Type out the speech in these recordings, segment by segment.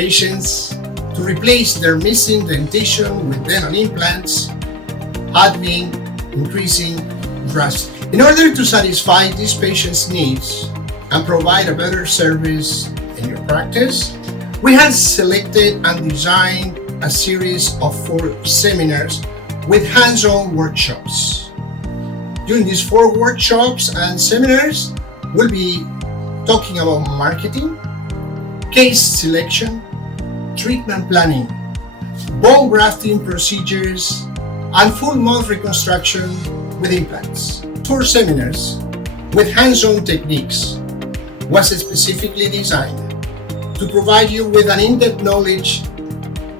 patients to replace their missing dentition with dental implants had been increasing drastically. In order to satisfy these patients' needs and provide a better service in your practice, we have selected and designed a series of 4 seminars with hands-on workshops. During these 4 workshops and seminars, we'll be talking about marketing, case selection, treatment planning, bone grafting procedures, and full mouth reconstruction with implants. 4 seminars with hands-on techniques was specifically designed to provide you with an in-depth knowledge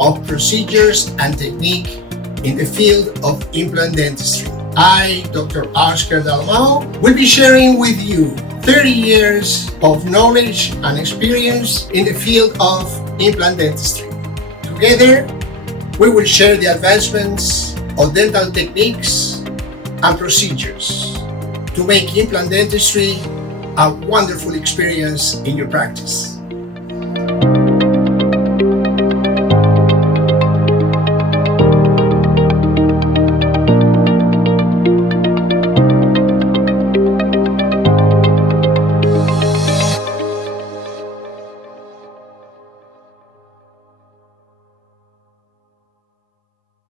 of procedures and technique in the field of implant dentistry. I, Dr. Oscar Dalmau, will be sharing with you 30 years of knowledge and experience in the field of implant dentistry. Together, we will share the advancements of dental techniques and procedures to make implant dentistry a wonderful experience in your practice.